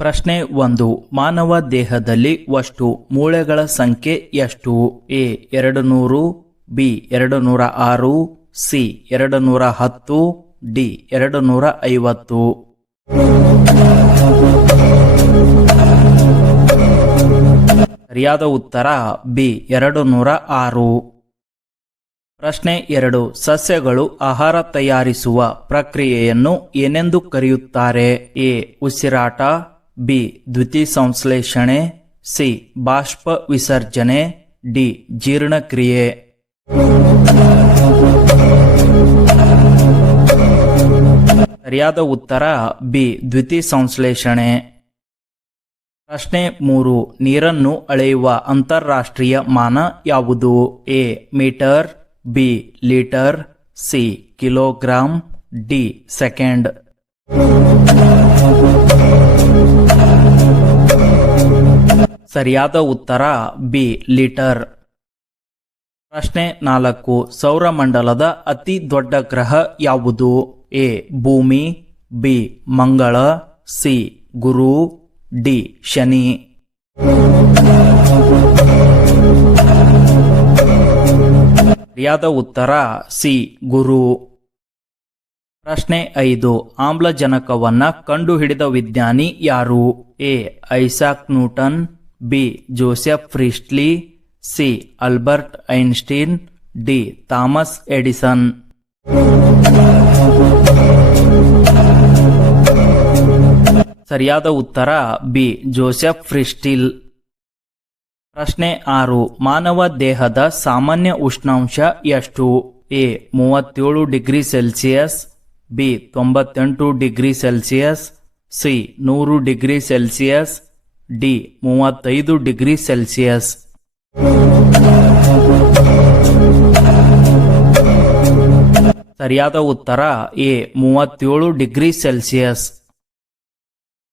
ಪ್ರಶ್ನೆ 1. ಮಾನವ ದೇಹದಲ್ಲಿ ಒಟ್ಟು ಮೂಳೆಗಳ ಸಂಖ್ಯೆ ಎಷ್ಟು? A 200, B 206, C 210, D 250. ಸರಿಯಾದ ಉತ್ತರ ಬಿ 206. ಪ್ರಶ್ನೆ 2. ಸಸ್ಯಗಳು ಆಹಾರ ತಯಾರಿಸುವ ಪ್ರಕ್ರಿಯೆಯನ್ನು ಏನೆಂದು ಕರೆಯುತ್ತಾರೆ? ಎ ಉಸಿರಾಟ, ಬಿ ದ್ಯುತಿಸಂಶ್ಲೇಷಣೆ, ಸಿ ಬಾಷ್ಪ ವಿಸರ್ಜನೆ, ಡಿ ಜೀರ್ಣಕ್ರಿಯೆ. ಸರಿಯಾದ ಉತ್ತರ ಬಿ ದ್ಯುತಿಸಂಶ್ಲೇಷಣೆ. ಪ್ರಶ್ನೆ 3. ನೀರನ್ನು ಅಳೆಯುವ ಅಂತಾರಾಷ್ಟ್ರೀಯ ಮಾನ ಯಾವುದು? A metre, B litre, C kilogram, D second. ಸರಿಯಾದ ಉತ್ತರ ಬಿ ಲೀಟರ್. ಪ್ರಶ್ನೆ 4. ಸೌರಮಂಡಲದ ಅತಿ ದೊಡ್ಡ ಗ್ರಹ ಯಾವುದು? ಎ ಭೂಮಿ, ಬಿ ಮಂಗಳ, ಸಿ ಗುರು, ಡಿ ಶನಿ. ಸರಿಯಾದ ಉತ್ತರ ಸಿ ಗುರು. ಪ್ರಶ್ನೆ 5. ಆಮ್ಲಜನಕವನ್ನ ಕಂಡುಹಿಡಿದ ವಿಜ್ಞಾನಿ ಯಾರು? A Isaac Newton, B Joseph Priestley, C Albert Einstein, D Thomas Edison. ಸರಿಯಾದ ಉತ್ತರ ಬಿ ಜೋಸೆಫ್ ಪ್ರೀಸ್ಟಿಲ್. ಪ್ರಶ್ನೆ 6. ಮಾನವ ದೇಹದ ಸಾಮಾನ್ಯ ಉಷ್ಣಾಂಶ ಎಷ್ಟು? A 37 degree Celsius, B 98 degree Celsius, C 100 degree Celsius, D 35 degree Celsius. ಸರಿಯಾದ ಉತ್ತರ ಎ 37 ಡಿಗ್ರಿ ಸೆಲ್ಸಿಯಸ್.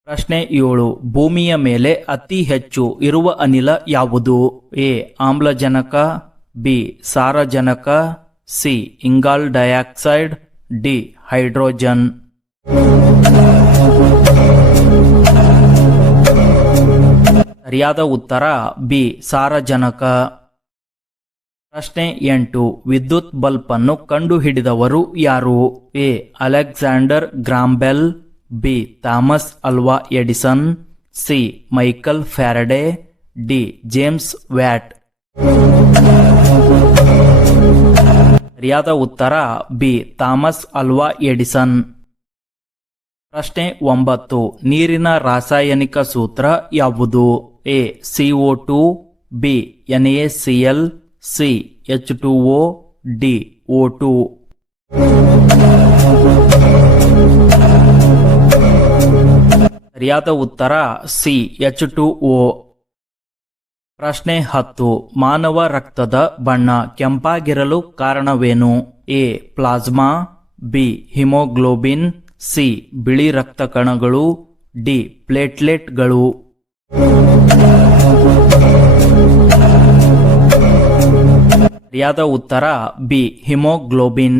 ಪ್ರಶ್ನೆ 7. ಭೂಮಿಯ ಮೇಲೆ ಅತಿ ಹೆಚ್ಚು ಇರುವ ಅನಿಲ ಯಾವುದು? ಎ ಆಮ್ಲಜನಕ, ಬಿ ಸಾರಜನಕ, ಸಿ ಇಂಗಾಲ ಡೈಆಕ್ಸೈಡ್, ಡಿ ಹೈಡ್ರೋಜನ್. ಸರಿಯಾದ ಉತ್ತರ ಬಿ ಸಾರಜನಕ. ಪ್ರಶ್ನೆ 8. ವಿದ್ಯುತ್ ಬಲ್ಬ್ ಅನ್ನು ಕಂಡುಹಿಡಿದವರು ಯಾರು? A Alexander Graham Bell, B Thomas Alva Edison, C Michael Faraday, D James Watt. ಸರಿಯಾದ ಉತ್ತರ ಬಿ ಥಾಮಸ್ ಆಲ್ವಾ ಎಡಿಸನ್. ಪ್ರಶ್ನೆ 9. ನೀರಿನ ರಾಸಾಯನಿಕ ಸೂತ್ರ ಯಾವುದು? A CO2, B NaCl, C H2O, D O2. ಸರಿಯಾದ ಉತ್ತರ ಸಿ H2O. ಪ್ರಶ್ನೆ 10. ಮಾನವ ರಕ್ತದ ಬಣ್ಣ ಕೆಂಪಾಗಿರಲು ಕಾರಣವೇನು? A plasma, B haemoglobin, C ಬಿಳಿ ರಕ್ತ ಕಣಗಳು, ಡಿ ಪ್ಲೇಟ್ಲೆಟ್ಗಳು. ಸರಿಯಾದ ಉತ್ತರ ಬಿ ಹಿಮೋಗ್ಲೋಬಿನ್.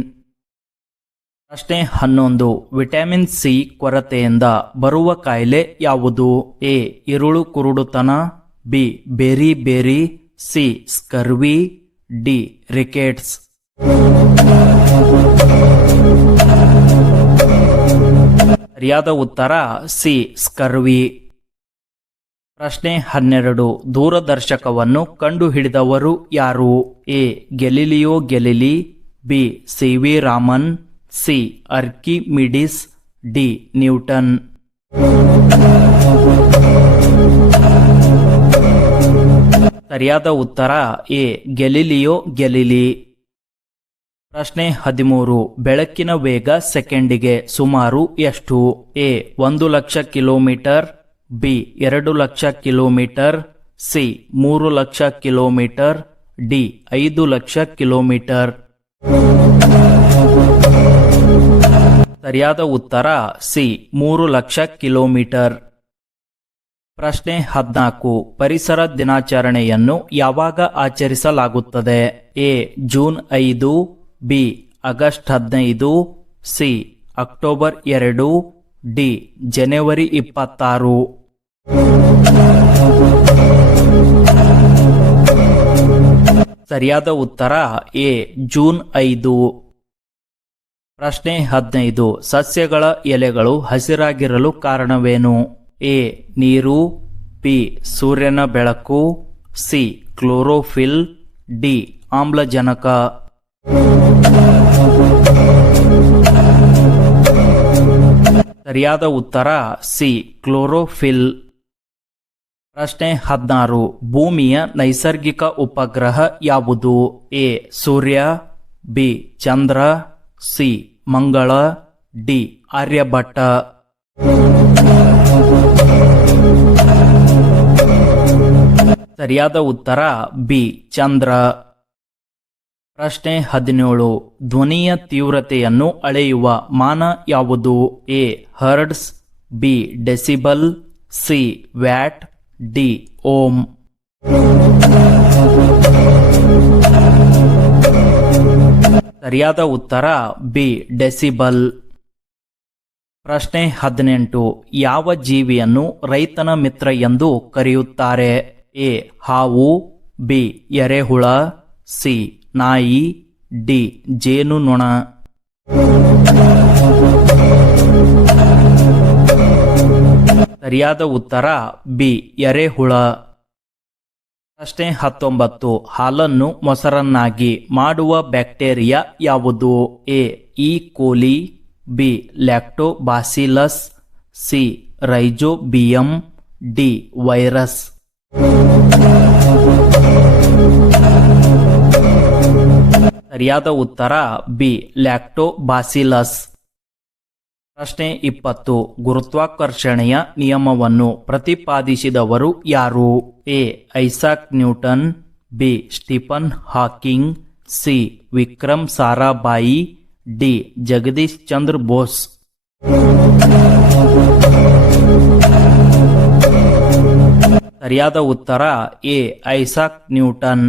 ಪ್ರಶ್ನೆ 11. ವಿಟಮಿನ್ ಸಿ ಕೊರತೆಯಿಂದ ಬರುವ ಕಾಯಿಲೆ ಯಾವುದು? ಎ ಇರುಳು ಕುರುಡುತನ, B beri beri, C scurvy, D rickets. ಸರಿಯಾದ ಉತ್ತರ ಸಿ ಸ್ಕರ್ವಿ. ಪ್ರಶ್ನೆ 12. ದೂರದರ್ಶಕವನ್ನು ಕಂಡುಹಿಡಿದವರು ಯಾರು? A Galileo Galilei, B C Raman, C Archimedes, D Newton. ಸರಿಯಾದ ಉತ್ತರ ಎ ಗೆಲಿಲಿಯೋ ಗೆಲಿಲಿ. ಪ್ರಶ್ನೆ 13. ಬೆಳಕಿನ ವೇಗ ಸೆಕೆಂಡಿಗೆ ಸುಮಾರು ಎಷ್ಟು? A 1,00,000 kilometre, B 2,00,000 kilometre, C 3,00,000 kilometre, D 5,00,000 kilometre. ಸರಿಯಾದ ಉತ್ತರ ಸಿ 3,00,000 ಕಿಲೋಮೀಟರ್. ಪ್ರಶ್ನೆ 14. ಪರಿಸರ ದಿನಾಚರಣೆಯನ್ನು ಯಾವಾಗ ಆಚರಿಸಲಾಗುತ್ತದೆ? A June 5, B August 15, C October 2, D ಜನವರಿ 26. ಸರಿಯಾದ ಉತ್ತರ ಎ ಜೂನ್ 5. ಪ್ರಶ್ನೆ 15. ಸಸ್ಯಗಳ ಎಲೆಗಳು ಹಸಿರಾಗಿರಲು ಕಾರಣವೇನು? ಎ ನೀರು, ಬಿ ಸೂರ್ಯನ ಬೆಳಕು, ಸಿ ಕ್ಲೋರೋಫಿಲ್, ಡಿ ಆಮ್ಲಜನಕ. ಸರಿಯಾದ ಉತ್ತರ ಸಿ ಕ್ಲೋರೋಫಿಲ್. ಪ್ರಶ್ನೆ 16. ಭೂಮಿಯ ನೈಸರ್ಗಿಕ ಉಪಗ್ರಹ ಯಾವುದು? A Surya, B Chandra, C ಮಂಗಳ, ಡಿ ಆರ್ಯಭಟ್ಟ. ಸರಿಯಾದ ಉತ್ತರ ಬಿ ಚಂದ್ರ. ಪ್ರಶ್ನೆ 17. ಧ್ವನಿಯ ತೀವ್ರತೆಯನ್ನು ಅಳೆಯುವ ಮಾನ ಯಾವುದು? A hertz, B decibel, C watt, D ohm. ಸರಿಯಾದ ಉತ್ತರ ಬಿ ಡೆಸಿಬಲ್. ಪ್ರಶ್ನೆ 18. ಯಾವ ಜೀವಿಯನ್ನು ರೈತನ ಮಿತ್ರ ಎಂದು ಕರೆಯುತ್ತಾರೆ? ಎ ಹಾವು, ಬಿ ಎರೆಹುಳ, ಸಿ ನಾಯಿ, ಡಿ ಜೇನುನೊಣ. ಸರಿಯಾದ ಉತ್ತರ ಬಿ ಎರೆಹುಳ. ಪ್ರಶ್ನೆ 19. ಹಾಲನ್ನು ಮೊಸರನ್ನಾಗಿ ಮಾಡುವ ಬ್ಯಾಕ್ಟೀರಿಯಾ ಯಾವುದು? A E coli, B lactobacillus, C rhizobium, D virus. ಸರಿಯಾದ ಉತ್ತರ ಬಿ ಲ್ಯಾಕ್ಟೋಬಾಸಿಲಸ್. ಪ್ರಶ್ನೆ 20. ಗುರುತ್ವಾಕರ್ಷಣೆಯ ನಿಯಮವನ್ನು ಪ್ರತಿಪಾದಿಸಿದವರು ಯಾರು? A Isaac Newton, B Stephen Hawking, C Vikram Sarabhai, D Jagadish Chandra Bose. ಸರಿಯಾದ ಉತ್ತರ ಎ ಐಸಾಕ್ ನ್ಯೂಟನ್.